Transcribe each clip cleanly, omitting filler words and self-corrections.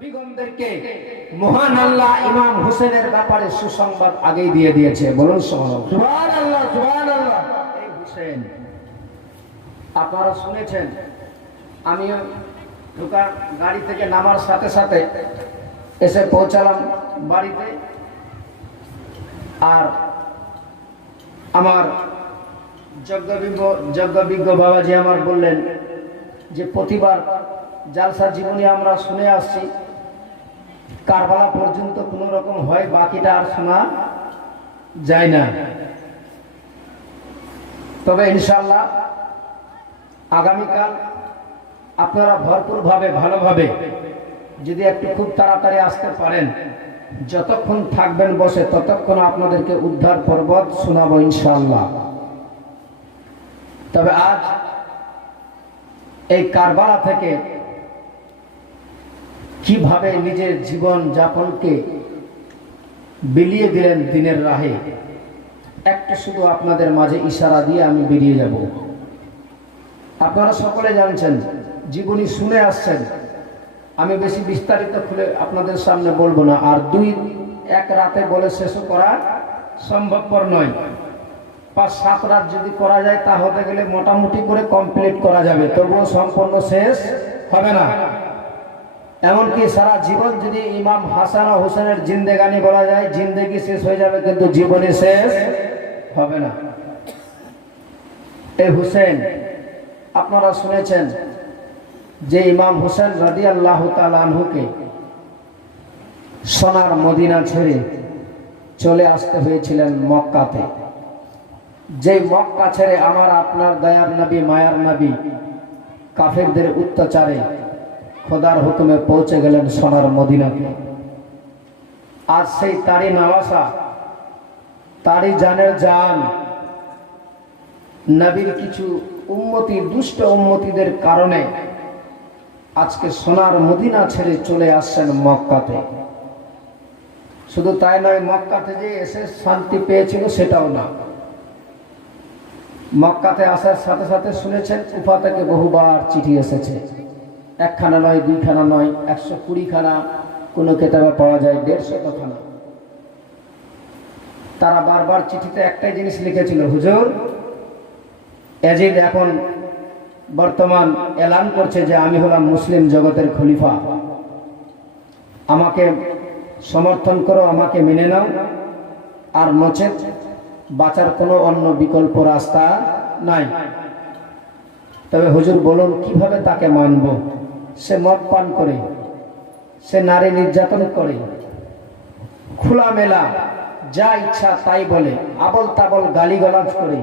নবীগণদেরকে মহান আল্লাহ ইমাম হুসেনের ব্যাপারে সুসংবাদ আগেই দিয়ে দিয়েছে। বলুন সুবহানাল্লাহ, সুবহানাল্লাহ। এই হুসেন আপনারা শুনেছেন, আমিও ঢোকা গাড়ি থেকে নামার সাথে সাথে এসে পৌঁছালাম বাড়িতে। আর আমার যজ্ঞবিজ্ঞ বাবাজি আমার বললেন যে প্রতিবার জালসা জীবনী আমরা শুনে আসছি, কারবালা পর্যন্ত কোন রকম হয়, বাকিটা আর শোনা যায় না। তবে ইনশাআল্লাহ আগামীকাল আপনারা ভরপুরভাবে ভালোভাবে যদি একটু খুব তাড়াতাড়ি আসতে পারেন, যতক্ষণ থাকবেন বসে ততক্ষণ আপনাদেরকে উদ্ধার পর্বত শোনাবো ইনশাআল্লাহ। তবে আজ এই কারবালা থেকে কিভাবে নিজের জীবন যাপনকে বিলিয়ে দিলেন দিনের রাহে, একটু শুধু আপনাদের মাঝে ইশারা দিয়ে আমি বেরিয়ে যাব। আপনারা সকলে জানছেন, জীবনী শুনে আসছেন, আমি বেশি বিস্তারিত খুলে আপনাদের সামনে বলবো না। আর এক রাতে বলে শেষ করা সম্ভবপর নয়। 5-7 রাত যদি করা যায় তা হতে গেলে মোটামুটি করে কমপ্লিট করা যাবে, তবুও সম্পূর্ণ শেষ হবে না। এমনকি সারা জীবন যদি ইমাম হাসান ও হোসেনের জিন্দেগানি বলা যায়, জিন্দেগি শেষ হয়ে যাবে কিন্তু জীবনী শেষ হবে না। এই হুসেন আপনারা শুনেছেন যে ইমাম হুসেন রাদিয়াল্লাহু তাআলা আনহুকে সোনার মদিনা ছেড়ে চলে আসতে হয়েছিলেন মক্কাতে। যে মক্কা ছেড়ে আমার আপনার দয়ার নবী মায়ার নবী কাফেরদের অত্যাচারে খোদার হুকুমে পৌঁছে গেলেন সোনার মদিনাতে। আজ সেই তারই নওয়াসা, তারই জানের জান নবীর কিছু উম্মতি, দুষ্ট উম্মতিদের কারণে আজকে সোনার মদিনা ছেড়ে চলে আসছেন মক্কাতে। শুধু তাই নয়, মক্কাতে যে এসে শান্তি পেয়েছিল সেটাও না। মক্কাতে আসার সাথে সাথে শুনেছেন কুফা থেকে বহুবার চিঠি এসেছে, একখানা নয়, 2খানা নয়, 120খানা, কোনো কেতাবে পাওয়া যায় 150 খানা। তারা বারবার চিঠিতে একটাই জিনিস লিখেছিল, হুজুর এজিদ এখন বর্তমান এলান করছে যে আমি হলাম মুসলিম জগতের খলিফা, আমাকে সমর্থন করো, আমাকে মেনে নাও, আর নচেত বাঁচার কোনো অন্য বিকল্প রাস্তা নাই। তবে হুজুর বলুন কিভাবে তাকে মানব? সে মদ পান করে, সে নারী নির্যাতন করে, খোলামেলা যা ইচ্ছা তাই বলে, আবল তাবল গালিগালাজ করে,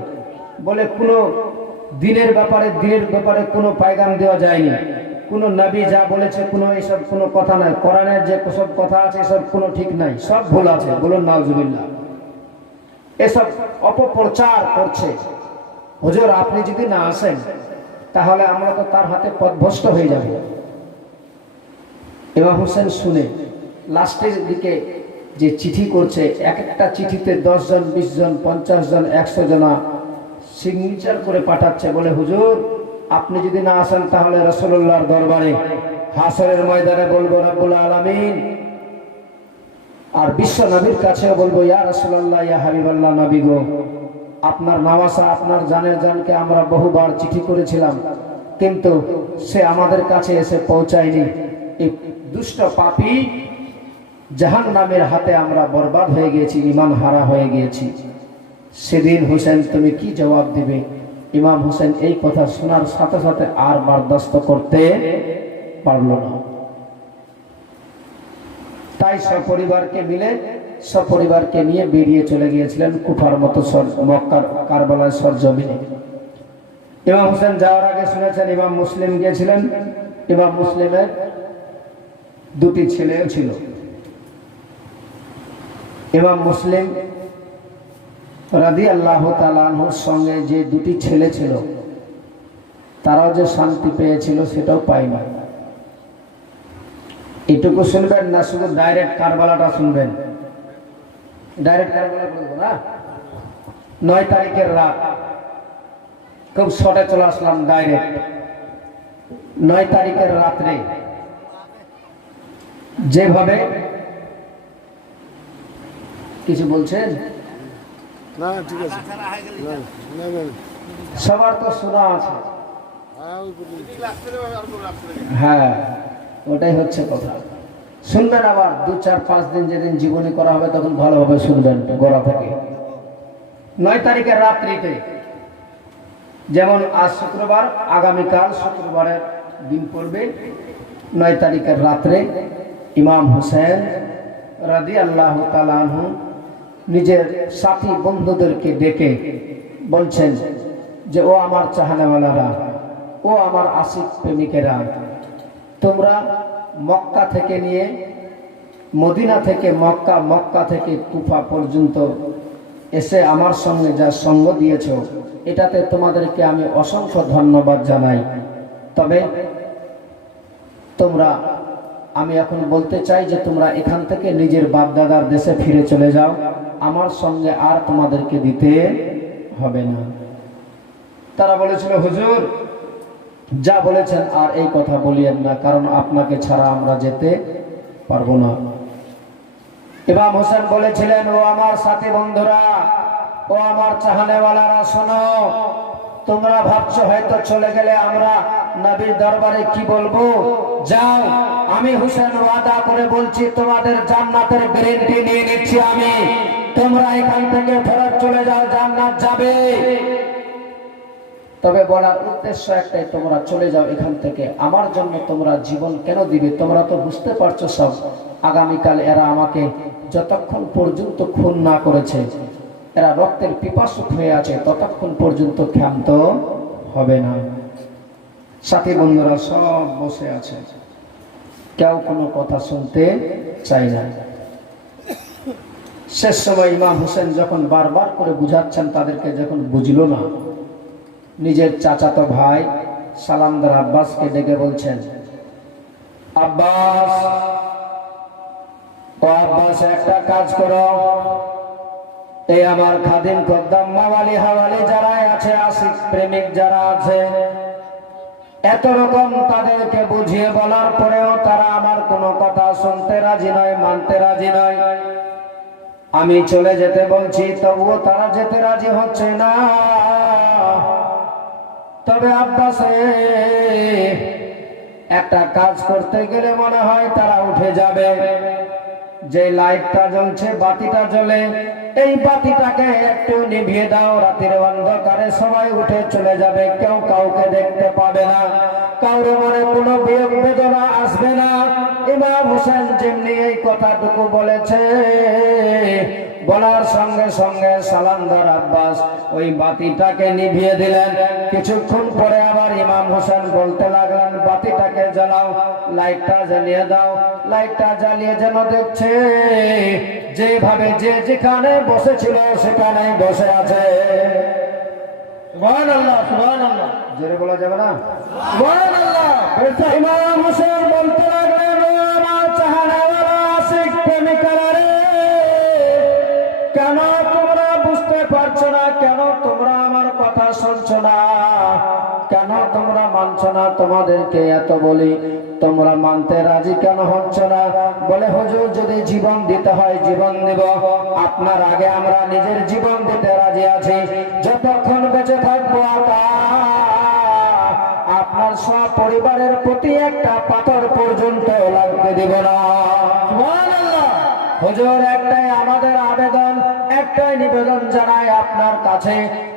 বলে কোনো দিনের ব্যাপারে কোনো পায়গাম দেওয়া যায়নি, কোনো নবী যা বলেছে কোনো এসব কোনো কথা নাই, কোরআনের যে সব কথা আছে এসব কোনো ঠিক নাই, সব ভুল আছে। বলুন নাউজুবিল্লাহ। এসব অপপ্রচার করছে। হুজুর আপনি যদি না আসেন তাহলে আমরা তো তার হাতে পথভ্রষ্ট হয়ে যাব। ইমাম হোসেন শুনে লাস্টের দিকে যে চিঠি করছে, এক একটা চিঠিতে 10 জন, 20 জন, 50 জন, 100 জনা সিগনেচার করে পাঠাচ্ছে, বলে হুজুর আপনি যদি না আসেন তাহলে রাসূলুল্লাহর দরবারে হাসরের ময়দানে বলবো রব্বুল আলামিন, আর বিশ্ব নবীর কাছেও বলবো ইয়া রাসূলুল্লাহ, ইয়া হাবিবাল্লাহ, নবী গো আপনার নওয়াসা, আপনার জানের জানকে আমরা বহুবার চিঠি করেছিলাম কিন্তু সে আমাদের কাছে এসে পৌঁছায়নি। এই দুষ্ট পাপী জাহান্নামের হাতে আমরা বরবাদ হয়ে গিয়েছি, ঈমান হারা হয়ে গিয়েছি। সেদিন হোসেন তুমি কি জবাব দিবে? ইমাম হোসেন এই কথা শোনার সাথে সাথে আর বরদাস্ত করতে পারল না। তাই সপরিবারকে নিয়ে বেরিয়ে চলে গিয়েছিলেন কুফার মতো মক্কার কারবালার সরজমিনে। ইমাম হোসেন যাওয়ার আগে শুনেছেন ইমাম মুসলিম গিয়েছিলেন। ইমাম মুসলিমের 2টি ছেলেও ছিল। ইমাম মুসলিম রাদিয়াল্লাহু তাআলা আনহুর সঙ্গে যে 2টি ছেলে ছিল তারাও যে শান্তি পেয়েছিল সেটাও পায়নি। এটুকু শুনবেন না, শুধু ডাইরেক্ট কারবালাটা শুনবেন। ডাইরেক্ট কারবালা বলবো না। 9 তারিখের রাত খুব শর্টে চলে আসলাম ডাইরেক্ট। 9 তারিখের রাত্রে যেভাবে কিছু বলছেন না ঠিক আছে সবার তো শোনা আছে। হ্যাঁ, ওটাই হচ্ছে কথা। শুনবেন আবার 2-4-5 দিন যেদিন জীবনী করা হবে তখন ভালোভাবে শুনবেন গোড়া থেকে। 9 তারিখের রাত্রিতে, যেমন আজ শুক্রবার, আগামীকাল শুক্রবারের দিন পড়বে 9 তারিখের রাত্রে ইমাম হুসেন রাদিয়াল্লাহু তাআলা আনহু নিজের সাথী বন্ধুদেরকে ডেকে বলছেন যে, ও আমার চাহানাওয়ালারা, ও আমার আশিক প্রেমিকেরা, তোমরা মক্কা থেকে নিয়ে মদিনা থেকে মক্কা, মক্কা থেকে কুফা পর্যন্ত এসে আমার সঙ্গে যা সঙ্গ দিয়েছ, এটাতে তোমাদেরকে আমি অসংখ্য ধন্যবাদ জানাই। তবে তোমরা, আমি এখন বলতে চাই যে তোমরা এখান থেকে নিজের বাপদাদার দেশে ফিরে চলে যাও, আমার সঙ্গে আর তোমাদেরকে দিতে হবে না। তারা বলেছিল, হুজুর যা বলেছেন আর এই কথা বলিয়েন না, কারণ আপনাকে ছাড়া আমরা যেতে পারবো না। ইমাম হোসেন বলেছিলেন, ও আমার সাথী বন্ধুরা, ও আমার চাহানেওয়ালারা, শোনো, তোমরা ভাবছো হয়তো চলে গেলে আমরা নবীর দরবারে কি বলবো, যাও, আমি হোসেন ওয়াদা করে বলছি তোমাদের জান্নাতের গ্যারান্টি নিয়ে নিচ্ছি আমি, তোমরা এখান থেকে ফেরত চলে যাও, জান্নাত যাবে। তবে বলার উদ্দেশ্য একটাই, তোমরা চলে যাও এখান থেকে, আমার জন্য তোমরা জীবন কেন দিবে? তোমরা তো বুঝতে পারছো সব, আগামীকাল এরা আমাকে যতক্ষণ পর্যন্ত খুন না করেছে, এরা রক্তের পিপাসুক হয়ে আছে, ততক্ষণ পর্যন্ত ক্ষান্ত হবে না। সাথী বন্ধুরা সব বসে আছে, কেউ কোনো কথা শুনতে চায় না। শেষ সময় ইমাম হোসেন যখন বারবার করে বুঝাচ্ছেন তাদেরকে, যখন বুঝলো না, নিজের চাচাতো ভাই সালামদার আব্বাসকে ডেকে বলছেন, আব্বাস, ও আব্বাস, একটা কাজ করো, এই আমার খাদিম কদ্দাম মাওয়ালি হাওয়ালি যারা আছে, আশিক প্রেমিক যারা আছে, এত রকম তাদেরকে বুঝিয়ে বলার পরেও তারা আমার কোনো কথা শুনতে রাজি নয়, মানতে রাজি নয়। আমি চলে যেতে বলছি, তবুও তারা যেতে রাজি হচ্ছে না। তবে আব্বাস, একটা কাজ করতে গেলে মনে হয় তারা উঠে যাবে। যে লাইটটা জ্বলছে, বাতিটা জ্বলে, এই বাতিটাকে একটু নিভিয়ে দাও, রাতের অন্ধকারে সবাই উঠে চলে যাবে, কেউ কাউকে দেখতে পাবে না, কারো মনে কোনো বিয়োগ বেদনা আসবে না। ইমাম হোসেন যেমনি এই কথাটুকু বলেছে, বলার সঙ্গে সঙ্গে সালামদার আব্বাস ওই বাতিটাকে নিভিয়ে দিলেন। কিছুক্ষণ পরে আবার ইমাম হোসেন বলতে লাগলেন, বাতিটাকে জ্বালাও, লাইটটা জ্বালিয়ে দাও। লাইটটা জ্বালিয়ে যেন দেখছে যেভাবে যে যেখানে বসেছিল সেখানেই বসে আছে। সুবহানাল্লাহ, সুবহানাল্লাহ, জোরে বলা যাবে না? সুবহানাল্লাহ। ইমাম হোসেন বলতে লাগলেন, ও আমার চাহানাওয়ালা আশিক প্রেমিকারা রে, কেন তোমরা বুঝতে পারছো না? কেন তোমরা আমার কথা শুনছো না? কেন তোমরা মানছো না? তোমাদেরকে এত বলি, তোমরা মানতে রাজি কেন হচ্ছ না? বলে, হুজুর যদি জীবন দিতে হয় জীবন দেব, আপনার আগে আমরা নিজের জীবন দিতে রাজি আছি, যতক্ষণ বেঁচে থাকবো আপনার সব পরিবারের প্রতি একটা পাথর পর্যন্ত লাগতে দেব না। সুবহানাল্লাহ। হুজুর একটাই আমাদের আবেদন, একটাই নিবেদন জানাই আপনার কাছে,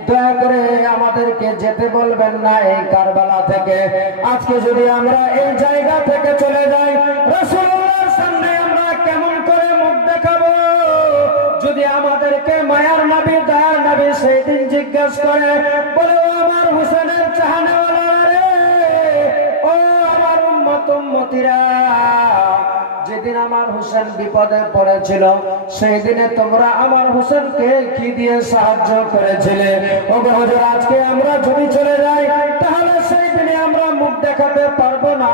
দয়া করে আমাদেরকে যেতে বলবেন না এই কারবালা থেকে। আজকে যদি আমরা এই জায়গা থেকে চলে যাই, রাসূলুল্লাহর সামনে আমরা কেমন করে মুখ দেখাবো? যদি আমাদেরকে মায়ার নবী, দয়ার নবী সেই দিন জিজ্ঞেস করে, বলে, ও আমার হোসেনের চাহানেওয়ালা রে, ও আমার উম্মত উম্মতিরা, যেদিন আমার হোসেন বিপদে পড়েছিল সেই দিনে তোমরা আমার হোসেনকে কি দিয়ে সাহায্য করেছিলে? ও হুজুর, আজকে আমরা যদি চলে যাই তাহলে সেই দিনে আমরা মুখ দেখাতে পারবো না,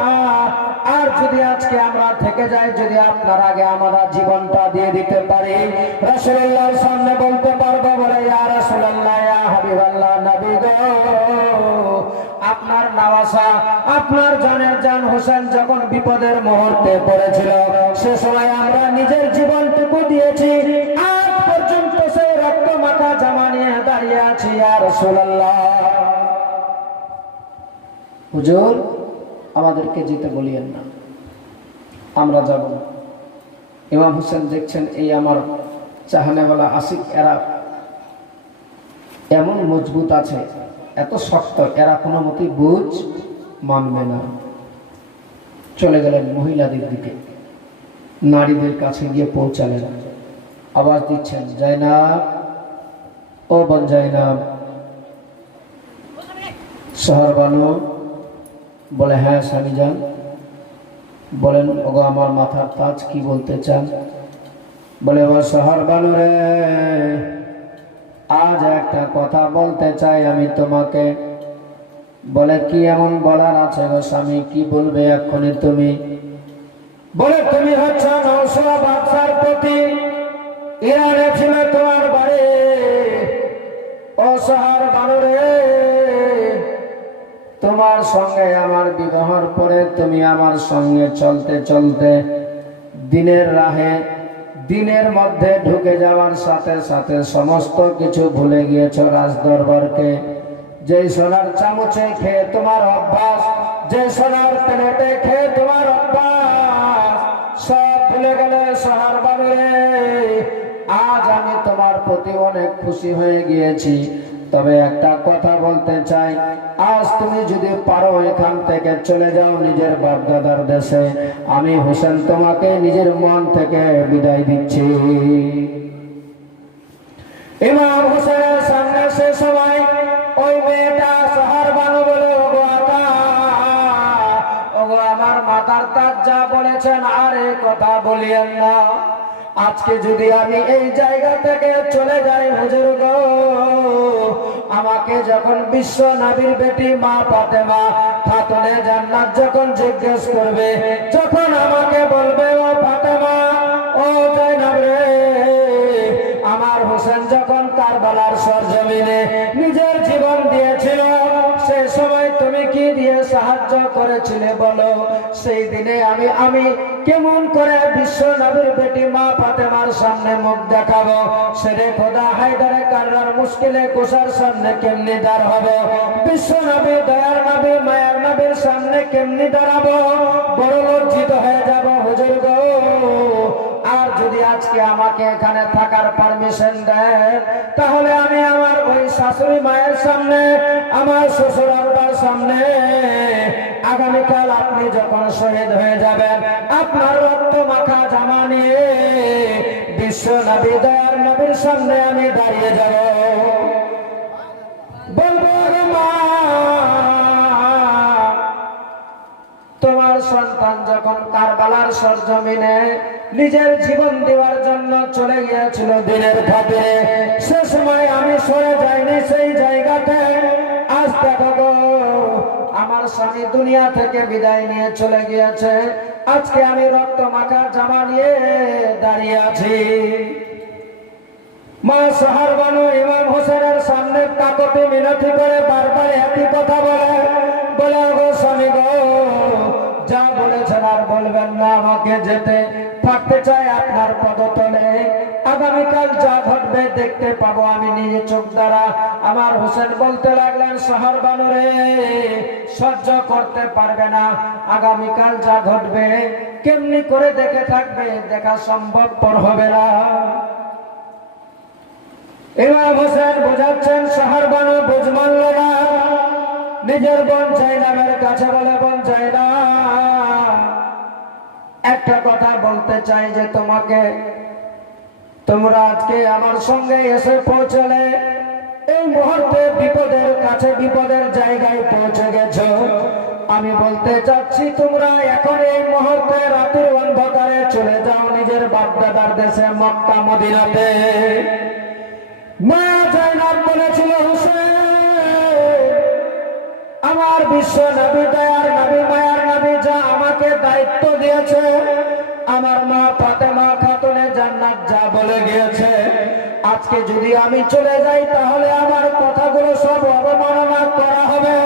আর যদি আজকে আমরা থেকে যাই, যদি আপনার আগে আমরা জীবনটা দিয়ে দিতে পারি, রাসূলুল্লাহর সামনে বলতে পারবো, বলে, ইয়া রাসূলুল্লাহ, ইয়া হাবিবাল্লাহ, নবী গো, আপনার নওয়াসা, আপনার জানের জান হোসেন যখন বিপদের মুহূর্তে পড়েছিল, সে সময় আমরা নিজের জীবনটুকু দিয়েছি, আজ পর্যন্ত সেই রক্ত মাখা জামা নিয়ে দাঁড়িয়ে আছি। ইয়া রাসূলুল্লাহ, হুজুর আমাদেরকে যেতে বলিয়েন না, আমরা যাব না। ইমাম হোসেন দেখছেন এই আমার চাহানেওয়ালা আশিক এরা এমন মজবুত আছে, এত শক্ত, এরা কোনো মতেই বুঝ মানবে না। চলে গেলেন মহিলাদের দিকে, নারীদের কাছে গিয়ে পৌঁছালেন, আওয়াজ দিচ্ছেন, জাইনাব, ও বোন জাইনাব। শহর বানু বলে, হ্যাঁ স্বামী যান। বলেন, ওগো আমার মাথার তাজ, কি বলতে চান? বলে, ও শহর বানু রে, আজ একটা কথা বলতে চাই আমি তোমাকে। বলে, কি এমন বলার আছে গো স্বামী, কি বলবে এক্ষুনি তুমি? বলে, তুমি হচ্ছে নওশা বাদশার প্রতি, ইরানে ছিল তোমার বাড়ি। ও শহর বানু রে, তোমার সঙ্গে আমার বিবাহর পরে তুমি আমার সঙ্গে চলতে চলতে দিনের রাহে, দিনের মধ্যে ঢুকে যাওয়ার সাথে সাথে সমস্ত কিছু ভুলে গিয়েছ রাজ দরবারকে। যে সোনার চামচে খেয়ে তোমার অভ্যাস, যে সোনার প্লেটে খেয়ে তোমার অভ্যাস, সব ভুলে গেলে শহর বানু রে। আজ আমি তোমার প্রতি অনেক খুশি হয়ে গিয়েছি, তবে একটা কথা বলতে চাই, আজ তুমি যদি পারো এখান থেকে চলে যাও নিজের বাপদাদার দেশে, আমি হোসেন তোমাকে নিজের মন থেকে বিদায় দিচ্ছি। ইমাম হোসেনের সামনে সে সময় ওই মেয়েটা শহর বানু বলে, ওগো আতা, ওগো আমার মাতার তাজ যা বলেছেন আর এই কথা বলিয়েন না। আজকে যদি আমি এই জায়গা থেকে চলে যাই হুজুর গো, আমাকে যখন বিশ্ব নবীর বেটি মা ফাতেমা খাতুনে জান্নাত যখন জিজ্ঞেস করবে, যখন আমাকে বলবে, ও ফাতেমা, ও জাইনাব রে, আমার হোসেন যখন কারবালার সরজমিনে নিজের জীবন দিয়েছিল, সে সময় তুমি কি দিয়ে সাহায্য করেছিলে বলো? সেই দিনে আমি কেমন করে বিশ্ব নবীর বেটি মা ফাতেমার সামনে মুখ দেখাবো? সেরে খোদা হায়দারে কাররার মুশকিলে কোষার সামনে কেমনি দাঁড় হবো? বিশ্ব নবী, দয়ার নবী, মায়ার নবীর সামনে কেমনি দাঁড়াবো? বড় লজ্জিত হয়ে যাব হুজুর গো। আর যদি আজকে আমাকে এখানে থাকার পারমিশন দেন, তাহলে আমি আমার ওই শাশুড়ি মায়ের সামনে, আমার শ্বশুর আব্বার সামনে, আগামীকাল আপনি যখন শহীদ হয়ে যাবেন, আপনার রক্ত মাখা জামা নিয়ে বিশ্ব নবী, দয়ার নবীর সামনে আমি দাঁড়িয়ে যাব, বলবো, মা, তোমার সন্তান যখন কারবালার সরজমিনে নিজের জীবন দেওয়ার জন্য চলে গিয়েছিল দিনের খাতিরে, সে সময় আমি সরে যাইনি সেই জায়গাতে। আজ দেখো গো, আমার স্বামী দুনিয়া থেকে বিদায় নিয়ে চলে গিয়েছে, আজকে আমি রক্ত মাখা জামা নিয়ে দাঁড়িয়ে আছি। মা শহর বানু ইমাম হোসেনের সামনে কাকতি মিনতি করে বারবার একই কথা বলে, গো স্বামী গো, যা বলেছেন আর বলবেন না, আমাকে যেতে থাকতে চাই আপনার পদতলে। আগামীকাল যা ঘটবে দেখতে পাবো আমি নিজে চোখ দ্বারা। আমার হোসেন বলতে লাগলেন, শহর বানু রে, সহ্য করতে পারবে না, আগামীকাল যা ঘটবে কেমনি করে দেখে থাকবে? দেখা সম্ভবপর হবে না। ইমাম হোসেন বোঝাচ্ছেন, শহর বানু বুঝ মানল না, নিজের বোন জাইনাবের কাছে বলে, বোন জাইনাব, একটা কথা বলতে চাই যে তোমাকে, তোমরা আজকে আমার সঙ্গে এসে পৌঁছলে, এই মুহূর্তে বিপদের কাছে, বিপদের জায়গায় পৌঁছে গেছো। আমি বলতে চাচ্ছি, তোমরা এখন এই মুহূর্তে রাতের অন্ধকারে চলে যাও নিজের বাপদাদার দেশে মক্কা মদিনাতে। মা জাইনাব বলেছিল, হোসেন, আমার বিশ্ব নবী, দয়ার নবী, মায়ার নবী যা আমাকে দায়িত্ব দিয়েছে, আমার মা ফাতেমা খাতুনে জান্নাত যা বলে গিয়েছে, আজকে যদি আমি চলে যাই তাহলে আমার কথাগুলো সব অবমাননা করা হবে,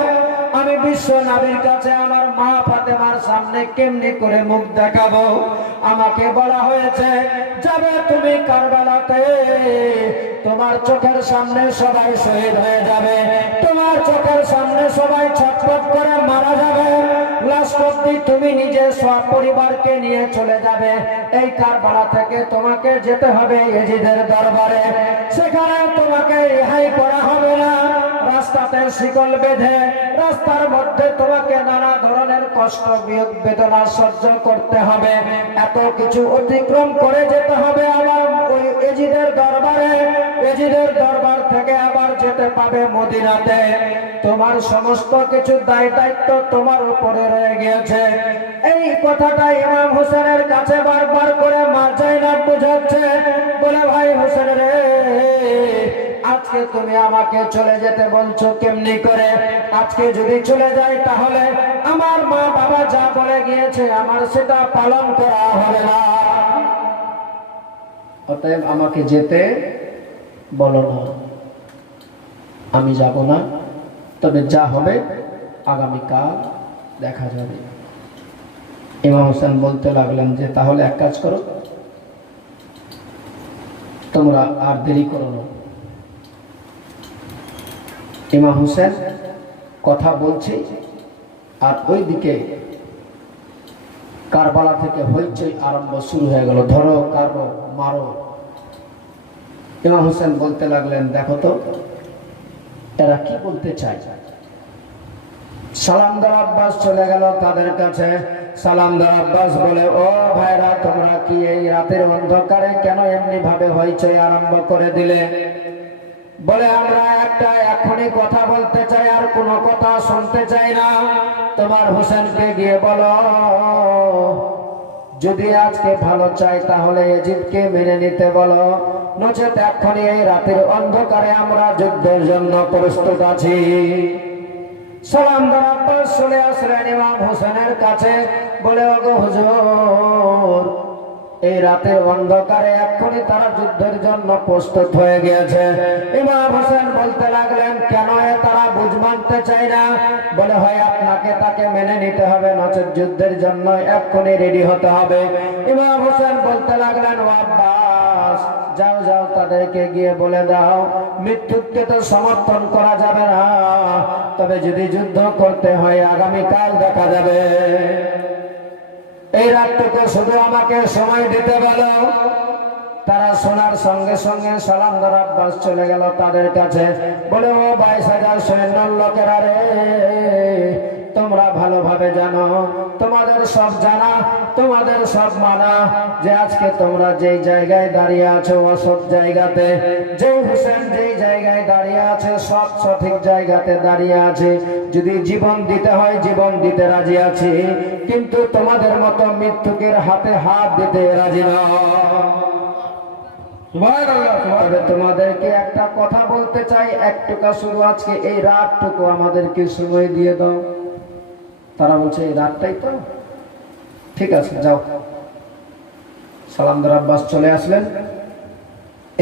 আমি বিশ্ব নবীর কাছে আমার মা ফাতেমার সামনে কেমনি করে মুখ দেখাবো? আমাকে বলা হয়েছে যাবে তুমি কারবালাতে, তোমার চোখের সামনে সবাই শহীদ হয়ে যাবে, তোমার চোখের সামনে সবাই ছটফট করে মারা যাবে, লাশ অবধি তুমি নিজে সব পরিবারকে নিয়ে চলে যাবে। এই কারবালা থেকে তোমাকে যেতে হবে ইয়েজিদের দরবারে, সেখানে তোমাকে রেহাই করা হবে না, রাস্তাতে শিকল বেঁধে রাস্তার মধ্যে তোমাকে নানা ধরনের কষ্ট বেদনা সহ্য করতে হবে, এত কিছু অতিক্রম করে যেতে হবে আমার ওই ইয়েজিদের দরবারে। ইয়েজিদের দরবার থেকে আবার যেতে পাবে মদিনাতে, তোমার সমস্ত কিছু দায় দায়িত্ব তোমার উপরে রয়ে গিয়েছে। এই কথাটা ইমাম হোসেনের কাছে বারবার করে মা জাইনাব বুঝাচ্ছে, বলে ভাই হোসেন রে, আজকে তুমি আমাকে চলে যেতে বলছো কেমনি করে? আজকে যদি চলে যাই তাহলে আমার মা বাবা যা বলে গিয়েছে আমার সেটা পালন করা হবে না, অতএব আমাকে যেতে বলো না, আমি যাব না, তবে যা হবে আগামীকাল দেখা যাবে। ইমাম হোসেন বলতে লাগলেন যে তাহলে এক কাজ করো, তোমরা আর দেরি করো না। ইমাম হোসেন কথা বলছে আর ওইদিকে কারবালা থেকে হইচই আরম্ভ শুরু হয়ে গেল, ধরো কারো মারো। ইমাম হোসেন বলতে লাগলেন দেখো তো এরা কি বলতে চায়। সালামদার আব্বাস চলে গেল তাদের কাছে। সালামদার আব্বাস বলে, ও ভাইরা, তোমরা কি এই রাতের অন্ধকারে কেন এমনি ভাবে হইচই আরম্ভ করে দিলে? বলে, আমরা একটা এখনই কথা বলতে চাই, আর কোনো কথা শুনতে চাই না। তোমার হোসেনকে গিয়ে বলো যদি আজকে ভালো চাই তাহলে ইয়েজিদকে মেনে নিতে বলো, নচেত এখনই এই রাতের অন্ধকারে আমরা যুদ্ধের জন্য প্রস্তুত আছি। সালামদার আব্বাস চলে আসলেন ইমাম হোসেনের কাছে, বলে, ওগো হুজুর, এই রাতের অন্ধকারে এক্ষুনি তারা যুদ্ধের জন্য প্রস্তুত হয়ে গিয়েছে। ইমাম হোসেন বলতে লাগলেন, কেন তারা বুঝ মানতে চায় না? বলে, হয় আপনাকে তাকে মেনে নিতে হবে, নচেত যুদ্ধের জন্য এক্ষুনি রেডি হতে হবে। ইমাম হোসেন বলতে লাগলেন, ও আব্বাস, যাও যাও, তাদেরকে গিয়ে বলে দাও মৃত্যুকে তো সমর্থন করা যাবে না, তবে যদি যুদ্ধ করতে হয় আগামীকাল দেখা যাবে, এই রাতটুকু শুধু আমাকে সময় দিতে বলো। তারা শোনার সঙ্গে সঙ্গে সালামদার আব্বাস চলে গেল তাদের কাছে, বলে, ও 22,000 সৈন্যর লোকেরা রে, তোমরা ভালোভাবে জানো, তোমাদের সব জানা, তোমাদের সব মানা, যে আজকে তোমরা যেই জায়গায় দাঁড়িয়ে আছো অসৎ জায়গাতে, যে হোসেন যেই জায়গায় দাঁড়িয়ে আছে সব সঠিক জায়গাতে দাঁড়িয়ে আছে। যদি জীবন দিতে হয় জীবন দিতে রাজি আছি, কিন্তু তোমাদের মতো মৃত্যুকের হাতে হাত দিতে রাজি না। তোমাদেরকে একটা কথা বলতে চাই, একটুকা শুরু আজকে এই রাতটুকু আমাদেরকে সময় দিয়ে দাও। তারা বলছে, এই রাতটাই তো ঠিক আছে, যাও। সালামদার আব্বাস চলে আসলেন,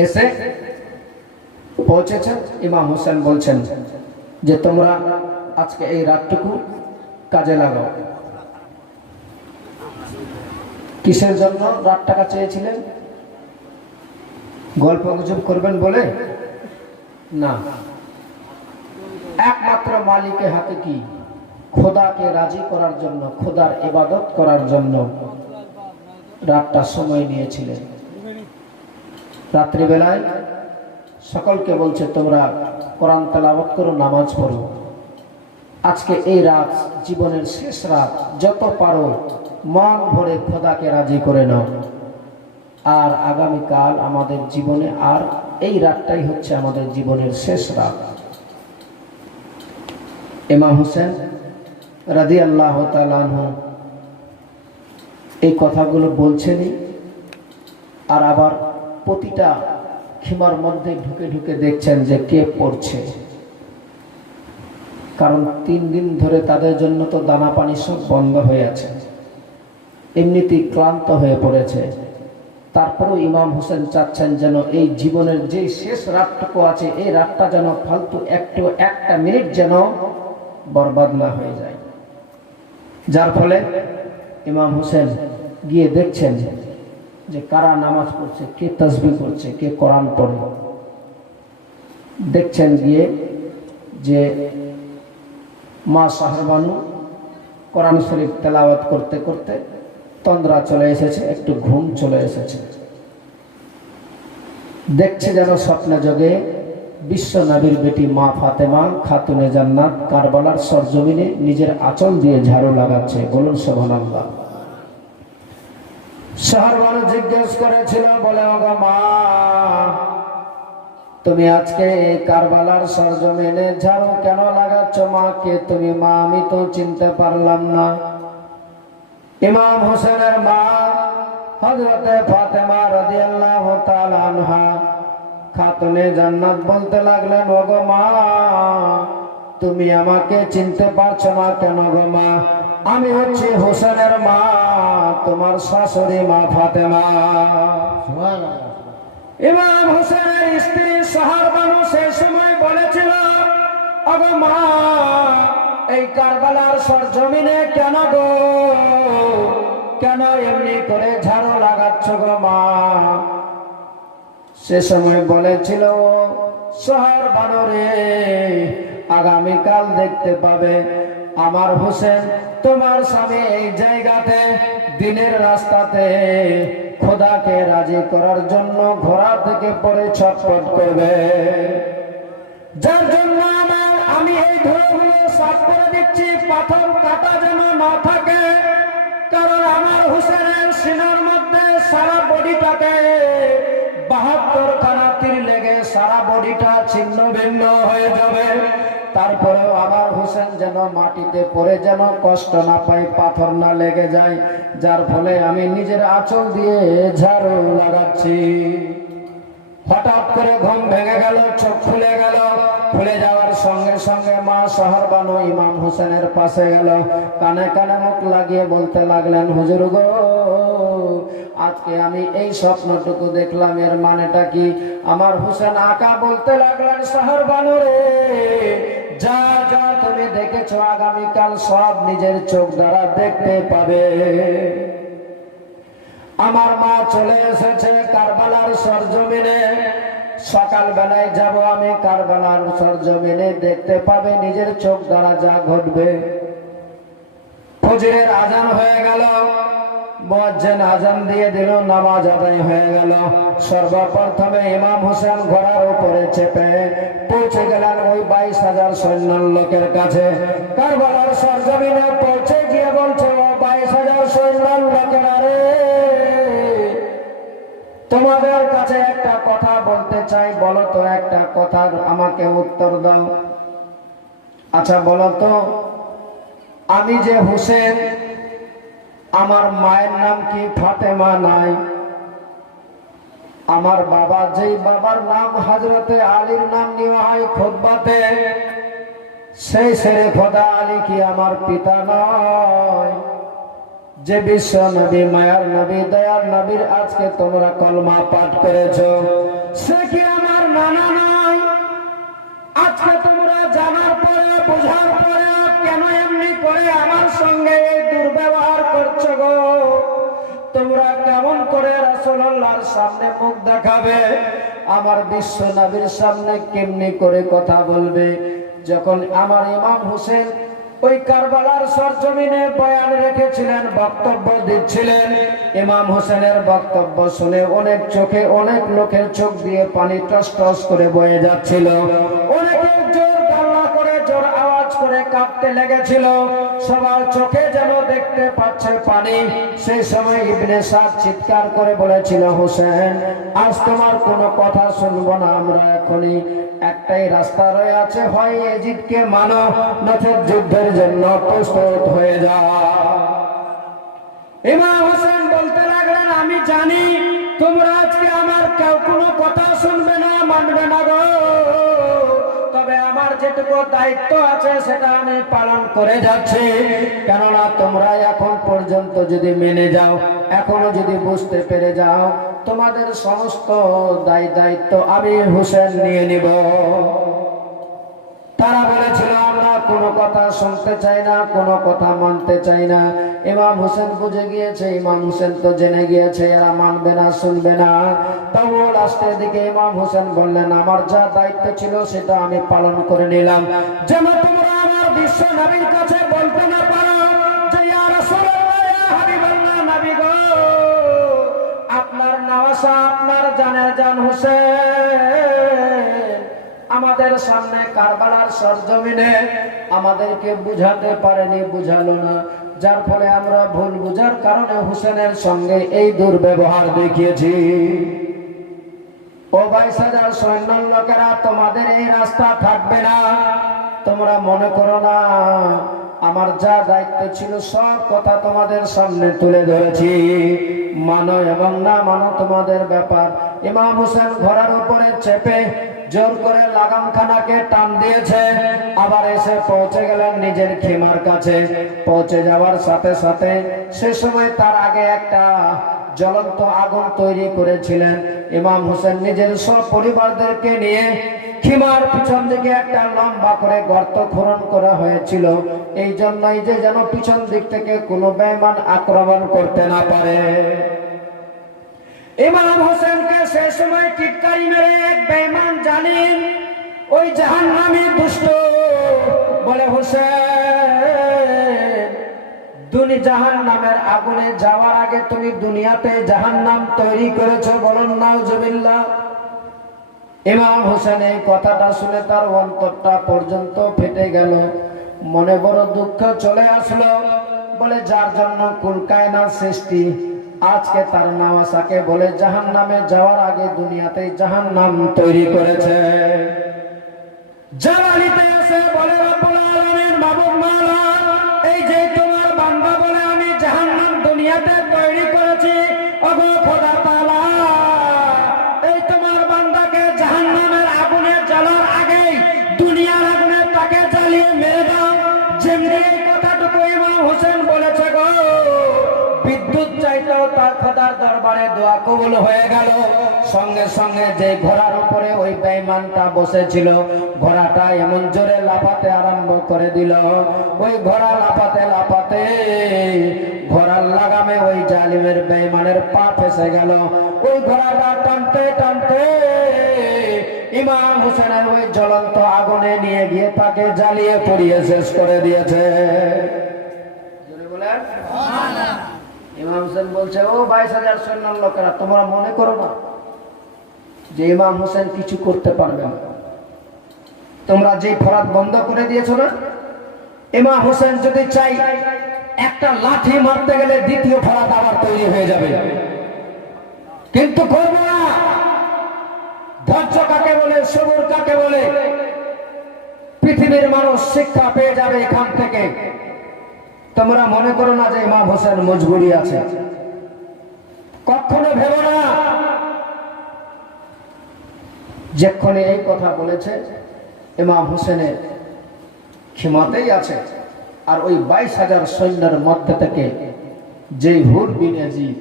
এসে পৌঁছেছেন। ইমাম হোসেন বলছেন যে তোমরা আজকে এই রাতটুকু কাজে লাগাও। কিসের জন্য রাত টাকা চেয়েছিলেন? গল্প গুজব করবেন বলে না, একমাত্র মালিকের হাতে কি? খোদাকে রাজি করার জন্য, খোদার ইবাদত করার জন্য রাতটা সময় নিয়েছিলেন। রাত্রিবেলায় সকলকে বলছে তোমরা কোরআন তেলাওয়াত করো, নামাজ পড়ো। আজকে এই রাত জীবনের শেষ রাত, যত পারো মন ভরে খোদাকে রাজি করে নাও। আর আগামীকাল আমাদের জীবনে, আর এই রাতটাই হচ্ছে আমাদের জীবনের শেষ রাত। ইমাম হোসেন রাদিয়াল্লাহু তাআলা আনহু এই কথাগুলো বলছেনই, আর আবার প্রতিটা খিমার মধ্যে ঢুকে ঢুকে দেখছেন যে কে পড়ছে। কারণ 3 দিন ধরে তাদের জন্য তো দানা পানি সব বন্ধ হয়ে আছে, এমনিতেই ক্লান্ত হয়ে পড়েছে। তারপরেও ইমাম হোসেন চাচ্ছেন যেন এই জীবনের যে শেষ রাতটুকু আছে, এই রাতটা যেন ফালতু একটা মিনিট যেন বরবাদ না হয়ে যায়। যার ফলে ইমাম হোসেন গিয়ে দেখছেন যে কারা নামাজ পড়ছে, কে তাসবিহ করছে, কে কোরআন পড়ে। দেখছেন গিয়ে যে মা শাহরবানু কোরআন শরীফ তেলাওয়াত করতে করতে তন্দ্রা চলে এসেছে, একটু ঘুম চলে এসেছে। দেখছে যেন স্বপ্নে যোগে বিশ্ব নবীর বেটি মা ফাতেমা খাতুনে জান্নাত কারবালার সরজমিনে নিজের আঁচল দিয়ে ঝাড়ু লাগাচ্ছে। বলুন সুবহানাল্লাহ। শাহরবানু জিজ্ঞেস করেছিল, বলে ওগো মা, তুমি আজকে এই কারবালার সরজমিনে ঝাড়ু কেন লাগাচ্ছ? মা কে তুমি? মা আমি তো চিনতে পারলাম না। ইমাম হোসেনের মা হযরতে ফাতেমা রাদিয়াল্লাহু তাআলা আনহা খাতুনে জান্নাত বলতে লাগলেন, ওগো মা, তুমি আমাকে চিনতে পারছো না কেন গো মা? আমি হচ্ছি হোসেনের মা, তোমার শাশুড়ি মা ফাতেমা। ইমাম হোসেনের স্ত্রী শাহরবানু সেই সময় বলেছিল, ওগো মা, এই কারবালার সরজমিনে কেন গো, কেন এমনি করে ঝাড়ু লাগাচ্ছ গো মা? সে সময় বলেছিল, শাহরবানু রে, আগামীকাল দেখতে পাবে আমার হোসেন তোমার স্বামী এই জায়গাতে দিনের রাস্তাতে খোদাকে রাজি করার জন্য ঘোড়া থেকে পড়ে ছটফট করবে। যার জন্য আমি এই ধুলোগুলো সাফ করে দিচ্ছি, পাথর কাটা যেন না থাকে। কারণ আমার হোসেনের সিনার মধ্যে সারা বডিটাকে 72 খানা তীর লেগে সারা বডিটা ছিন্ন ভিন্ন হয়ে যাবে। তারপরেও আমার হোসেন যেন মাটিতে পড়ে যেন কষ্ট না পায়, পাথর না লেগে যায়। যার ফলে আমি নিজের আঁচল দিয়ে ঝাড়ু লাগাচ্ছি। হঠাৎ করে ঘুম ভেঙে গেল, চোখ খুলে গেল। খুলে যাওয়ার সঙ্গে সঙ্গে মা শাহরবানু ইমাম হোসেনের পাশে গেল, কানে কানে মুখ লাগিয়ে বলতে লাগলেন, হুজুর গো, আজকে আমি এই স্বপ্নটুকু দেখলাম, এর মানেটা কি? আমার হোসেন আকা বলতে লাগলেন, শাহরবানু রে, যা যা তুমি দেখেছো আগামীকাল সব নিজের চোখ দ্বারা দেখতে পাবে। আমার মা চলে এসেছে কারবালার সরজমিনে। সকাল বেলায় যাব আমি কারবালার সরজমিনে, দেখতে পাবে নিজের চোখ দ্বারা যা ঘটবে। ফজরের আজান হয়ে গেল, মুয়াজ্জিন আজান দিয়ে দিল, নামাজ আদায় হয়ে গেল। সর্বপ্রথমে ইমাম হোসেন ঘোড়ার উপরে চেপে পৌঁছে গেলেন ওই 22,000 সৈন্য লোকের কাছে। কারবালার সরজমিনে পৌঁছে গিয়ে বলছে, ও 22,000 সৈন্য লোকেরা রে, তোমাদের কাছে একটা কথা বলতে চাই, বলো তো একটা কথা, আমাকে উত্তর দাও। আচ্ছা বলো তো, আমি যে হোসেন, আমার মায়ের নাম কি ফাতেমা নাই? আমার বাবা, যেই বাবার নাম হযরতে আলীর নাম নেওয়া হয় খুতবাতে, সেই শেরে খোদা আলী কি আমার পিতা নয়? যে বিশ্ব নবী, মায়ার নবী, দয়ার নবীর আজকে তোমরা কলমা পাঠ করেছো, সে কি আমার নানা নয়? আজকে তোমরা জানার পরে, বোঝার পরে কেন এমনি করে আমার সঙ্গে এই দুর্ব্যবহার করছো গো? তোমরা কেমন করে রাসূলুল্লাহর সামনে মুখ দেখাবে? আমার বিশ্ব নবীর সামনে কেমনি করে কথা বলবে? যখন আমার ইমাম হোসেন ওই কারবালার সরজমিনে বয়ান রেখেছিলেন, বক্তব্য দিচ্ছিলেন, ইমাম হোসেনের বক্তব্য শুনে অনেক চোখে, অনেক লোকের চোখ দিয়ে পানি টস টস করে বয়ে যাচ্ছিল। অনেকের জোর গলা করে, জোর আওয়াজ করে কাঁপতে লেগেছিল। সবার চোখে যেন দেখতে পাচ্ছে পানি। সেই সময় ইবনে সাদ চিৎকার করে বলেছিল, হোসেন, আজ তোমার কোনো কথা শুনবো না আমরা। এখনই একটাই রাস্তা রয়ে আছে, হয় এজিদকে মানো, নচেৎ যুদ্ধের জন্য প্রস্তুত হয়ে যাও। ইমাম হোসেন বলতে লাগলেন, আমি জানি তোমরা আজকে আমার কেউ কোনো কথা শুনবে না, মানবে না গো, তবে আমার যেটুকু দায়িত্ব আছে সেটা আমি পালন করে যাচ্ছি। কেননা তোমরা এখন পর্যন্ত যদি মেনে যাও, এখনো যদি বুঝতে পেরে যাও, তোমাদের সমস্ত দায়িত্ব আমি হোসেন নিয়ে নিব। তারা বলেছিল, আমরা কোনো কথা শুনতে চায় না, কোনো কথা মানতে চায় না। ইমাম হোসেন বুঝে গিয়েছে, ইমাম হোসেন তো জেনে গিয়েছে এরা মানবে না, শুনবে না। তবু লাস্টের দিকে ইমাম হোসেন বললেন, আমার যা দায়িত্ব ছিল সেটা আমি পালন করে নিলাম। যেন তোমরা আমার বিশ্ব নবীর কাছে বলতে না পারো যে ইয়া রাসূলুল্লাহ, ইয়া হাবিবাল্লাহ, নবী গো, আপনার নওয়াসা, আপনার জানের জান হোসেন আমাদের সামনে কারবালার সরজমিনে আমাদেরকে বুঝাতে পারেনি, বুঝালো না, যার ফলে আমরা ভুল বুঝার কারণে হোসেনের সঙ্গে এই দুর্ব্যবহার দেখিয়েছি। ও 22,000 সৈন্যর লোকেরা, তোমাদের এই রাস্তা থাকবে না। তোমরা মনে করো না, আমার যা দায়িত্ব ছিল সব কথা তোমাদের সামনে তুলে ধরেছি। মানো এবং না মানো তোমাদের ব্যাপার। ইমাম হোসেন ঘোড়ার উপরে চেপে জোর করে লাগামখানাকে টান দিয়েছে, আবার এসে পৌঁছে গেলেন নিজের খেমার কাছে। পৌঁছে যাওয়ার সাথে সাথে সে সময় তার আগে একটা জ্বলন্ত আগুন তৈরি করেছিলেন। ইমাম হোসেন নিজের সব পরিবারদেরকে নিয়ে খিমার পিছন দিকে একটা লম্বা করে গর্ত খনন করা হয়েছিল, এই জন্যই যে যেন পিছন দিক থেকে কোনো বেঈমান আক্রমণ করতে না পারে। ইমাম হোসেনকে সেই সময় টিটকারি মেরে এক বেঈমান জালিম, ওই জাহান্নামী দুষ্ট বলে, হোসেন, জাহান্নামের আগুনে যাওয়ার আগে তুমি দুনিয়াতে জাহান্নাম তৈরি করেছো, বলুন নাউজুবিল্লাহ। ইমাম হোসেন এই কথাটা শুনে তার অন্তরটা পর্যন্ত ফেটে গেল, মনে বড় দুঃখ চলে আসলো। বলে, যার জন্য কুল কায়নাত সৃষ্টি আজকে তার নওয়াসাকে বলে জাহান্নামে যাওয়ার আগে দুনিয়াতে জাহান্নাম তৈরি করেছে। জালালিতে এসে বলে, রব্বুল আলামিন, মাবুদ মাওলা, এই যে তোমার বান্দা বলে আমি জাহান্নাম দুনিয়াতে তৈরি করেছি, ওগো খোদা তাআলা, এই তোমার বান্দাকে জাহান্নামের আগুনে জ্বালার আগে দুনিয়ার আগুনে তাকে জ্বালিয়ে মেরে দাও। যেমনি এই কথাটুকু ইমাম হোসেন বলেছে গো, বিদ্যুৎ চাইতেও তার খোদার দরবারে দোয়া কবুল হয়ে গেল। সঙ্গে সঙ্গে যে ঘোড়ার উপরে ওই বেঈমানটা বসেছিল, ঘোড়াটা এমন জোরে লাফাতে আরম্ভ করে দিল। ওই ঘোড়া লাফাতে লাফাতে ঘোড়ার লাগামে ওই জালিমের বেঈমানের পা ফেসে গেল। ওই ঘোড়াটা টানতে টানতে ইমাম হোসেনের ওই জ্বলন্ত আগুনে নিয়ে গিয়ে তাকে জ্বালিয়ে পুড়িয়ে শেষ করে দিয়েছে। ইমাম হোসেন বলছে, ও 22,000 সৈন্যর লোকেরা, তোমরা মনে করো না যে ইমাম হোসেন কিছু করতে পারবে না। তোমরা যে ফরাত বন্ধ করে দিয়েছো না, ইমাম হোসেন যদি চাই একটা লাঠি মারতে গেলে দ্বিতীয় ফরাত আবার তৈরি হয়ে যাবে, কিন্তু করবো না। ধৈর্য কাকে বলে, সবুর কাকে বলে, পৃথিবীর মানুষ শিক্ষা পেয়ে যাবে এখান থেকে। তোমরা মনে করো না যে ইমাম হোসেন মজবুরি আছে, কখনো ভেবো না। যেখানে এই কথা বলেছে ইমাম হোসেনের খিমাতেই আছে। আর ওই 22,000 সৈন্যের মধ্যে থেকে যেই হুর বিন ইয়াজিদ,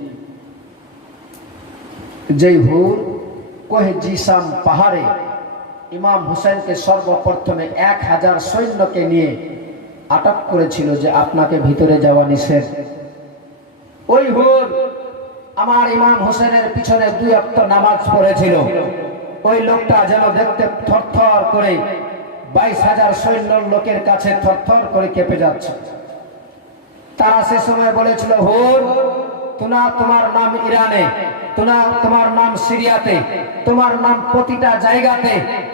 যেই হুর কোহে জিসাম পাহাড়ে ইমাম হোসেনকে সর্বপ্রথমে 1,000 সৈন্যকে নিয়ে আটক করেছিল যে আপনাকে ভিতরে যাওয়া নিষেধ, ওই হুর আমার ইমাম হোসেনের পিছনে 2 ওয়াক্ত নামাজ পড়েছিল। ওই লোকটা যেন দেখতে থরথর করে 22,000 সৈন্যর লোকের কাছে থরথর করে কেঁপে যাচ্ছে। তারা সে সময় বলেছিল, হুর, তোমার নাম ইরানে, তোমার নাম সিরিয়াতে, তোমার নাম প্রতিটা জায়গাতে,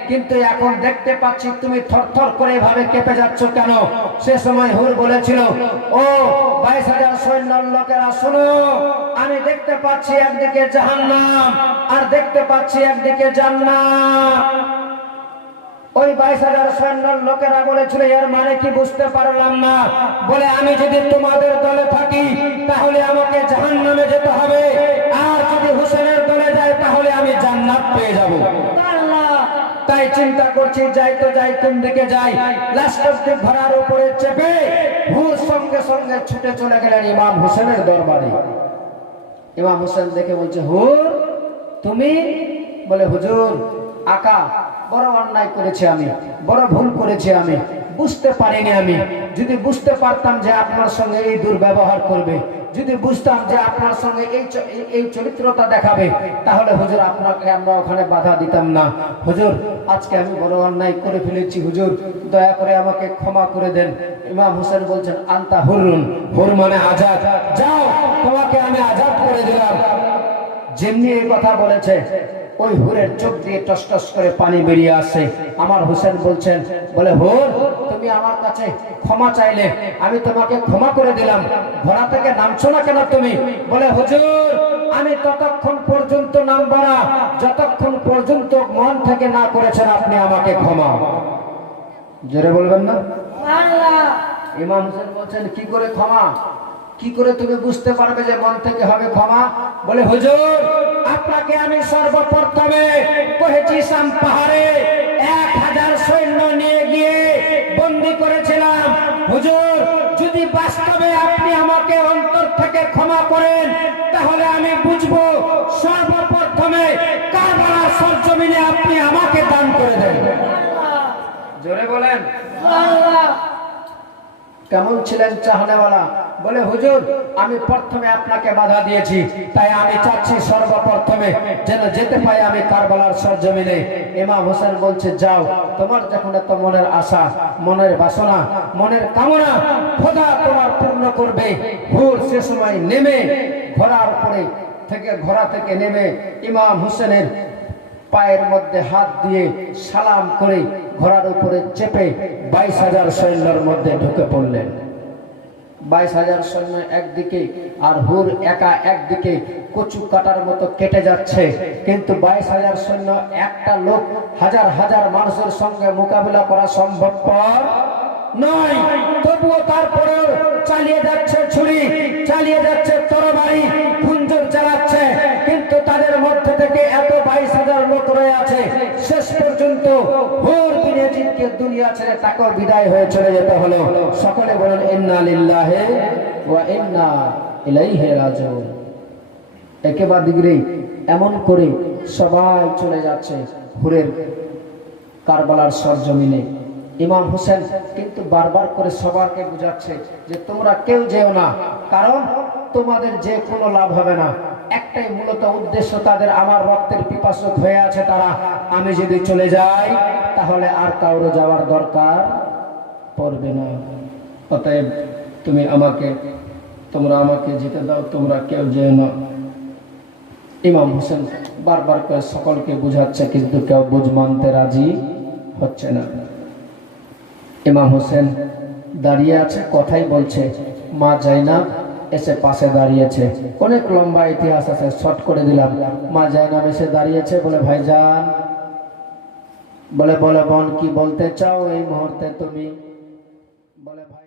কিন্তু এখন দেখতে পাচ্ছি তুমি থরথর করে এভাবে কেঁপে যাচ্ছ কেন? সে সময় হুর বলেছিল, ও 22,000 সৈন্যর লোকেরা, শোনো, আমি দেখতে পাচ্ছি একদিকে জাহান্নাম আর দেখতে পাচ্ছি একদিকে জান্নাত। ওই 22,000 সৈন্যর লোকেরা বলেছিল, এর মানে কি বুঝতে পারলাম না। বলে, আমি যদি তোমাদের দলে থাকি তাহলে আমাকে জাহান্নামে যেতে হবে, আর যদি হোসেনের দলে যাই তাহলে আমি জান্নাত পেয়ে যাব। তাই চিন্তা করছি, যাই তো যাই, কোন দিকে যাই। লাস্টের ঘোড়ার উপরে চেপে হুর সঙ্গে সঙ্গে ছুটে চলে গেলেন ইমাম হোসেনের দরবারে। ইমাম হোসেন দেখে বলছে, হুর, তুমি? বলে, হুজুর, আকা, বড় অন্যায় করেছি আমি, বড় ভুল করেছি আমি, বুঝতে পারিনি আমি। যদি বুঝতে পারতাম যে আপনার সঙ্গে এই দুর্ব্যবহার করবে, যদি বুঝতাম যে আপনার সঙ্গে এই চরিত্রতা দেখাবে, তাহলে হুজুর আপনাকে আমরা ওখানে বাধা দিতাম না। হুজুর আজকে আমি বড় অন্যায় করে ফেলেছি, হুজুর দয়া করে আমাকে ক্ষমা করে দেন। ইমাম হোসেন বলছেন আনতা হুরুন, হুর মানে আজাদ, যাও তোমাকে আমি আজাদ করে দিলাম। যেমনি এই কথা বলেছে, ওই হুরের চোখ দিয়ে টস টস করে পানি বেরিয়ে আসে। আমার হোসেন বলছেন, বলে হুর তুমি আমার কাছে ক্ষমা চাইলে, আমি তোমাকে ক্ষমা করে দিলাম, ঘোড়া থেকে নামছো না কেন তুমি? বলে হুজুর আমি ততক্ষণ পর্যন্ত নামবো না যতক্ষণ পর্যন্ত মন থেকে না করেছেন আপনি আমাকে ক্ষমা। জোরে বলবেন না? ইমাম হোসেন বলছেন কি করে ক্ষমা, কি করে তুমি বুঝতে পারবে যে মন থেকে হবে ক্ষমা? বলে হুজুর আপনাকে আমি সর্বপ্রথমে কহেছিলাম পাহাড়ে 1000 সৈন্য নিয়ে গিয়ে বন্দী করেছিলাম। হুজুর যদি বাস্তবে আপনি আমাকে অন্তর থেকে ক্ষমা করেন, তাহলে আমি বুঝবো সর্বপ্রথমে কারবালার সরজমিনে আপনি আমাকে দান করে দেন। জোরে বলেন কেমন ছিলেন চাহনেওয়ালা? বলে হুজুর আমি প্রথমে আপনাকে বাধা দিয়েছি, তাই আমি চাচ্ছি সর্বপ্রথমে যেন যেতে পাই আমি কারবালার সরজমিনে। ইমাম হোসেন বলছে যাও, তোমার যখন এত মনের আশা, মনের বাসনা, মনের কামনা খোদা তোমার পূর্ণ করবে। হুর সে সময় নেমে ঘোড়া থেকে নেমে ইমাম হোসেনের পায়ের মধ্যে হাত দিয়ে সালাম করে ঘোড়ার উপরে চেপে 22,000 সৈন্যের মধ্যে ঢুকে পড়লেন। 22,000 সৈন্য একদিকে আর হুর একা একদিকে কচু কাটার মতো কেটে যাচ্ছে, কিন্তু 22,000 সৈন্য একটা লোক হাজার হাজার মানুষের সঙ্গে মোকাবিলা করা সম্ভবপর নয়। তবুও তারপরেও চালিয়ে যাচ্ছে ছুরি, চালিয়ে যাচ্ছে তরবারি, খুঞ্জর চালাচ্ছে, কিন্তু তাদের মধ্যে থেকে এত 22,000 লোক রয়ে আছে। শেষ পর্যন্ত হুর বিন ইয়াজিদকে দুনিয়া ছেড়ে তাকে বিদায় হয়ে চলে যেতে হলো। সকলে বলেন ইন্না লিল্লাহি ওয়া ইন্না ইলাইহি রাজিউন। একেবারে এমন করে সবাই চলে যাচ্ছে হুরের কারবালার সরজমিনে। ইমাম হোসেন কিন্তু বারবার করে সবাইকে বুঝাচ্ছে যে তোমরা কেউ যেও না, কারণ তোমাদের যে কোনো লাভ হবে না। একটাই মূলত উদ্দেশ্য তাদের, আমার রক্তের পিপাসুক হয়ে আছে তারা, আমি যদি চলে যাই তাহলে আর কাউরে যাওয়ার দরকার পড়বে না। অতএব তোমরা আমাকে যেতে দাও, তোমরা কেউ যেও না। ইমাম হোসেন বারবার করে সকলকে বুঝাচ্ছে, কিন্তু কেউ বুঝ মানতে রাজি হচ্ছে না। ইমাম হোসেন দাঁড়িয়ে আছে, কথাই বলছে। মা জাইনাব এসে পাশে দাঁড়িয়েছে। অনেক লম্বা ইতিহাস আছে, শর্ট করে দিলাম। মা জাইনাব এসে দাঁড়িয়েছে, বলে ভাইজান, বলে বোন কি বলতে চাও এই মুহূর্তে তুমি? বলে ভাই